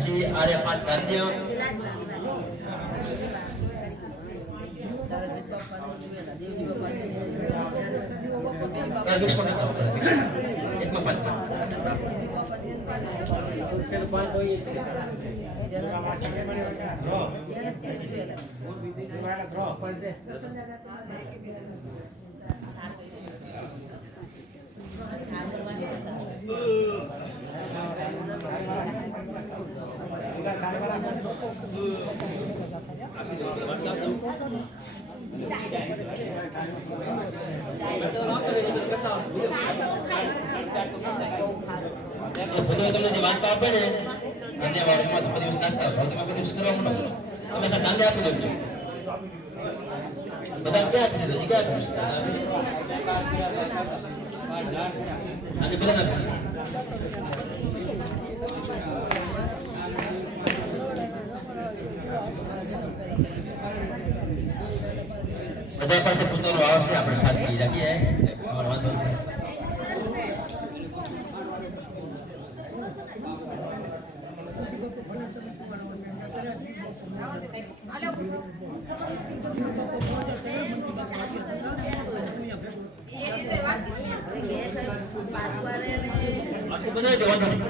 પછી આરે 5 ધાન્ય તમને જે વાંચતા આપે ને ધન્યવાદ બધી નાખતા તમે બધી કરવા માંડો તમે ધાન્ય આપી દેજો બધા ક્યાં આપી દેજો ક્યાં અને બધા નાખી બધા પાસે પોતાનો આવશે આપણે સાથી રાખીએ વાંધો નહીં બધા જવાનું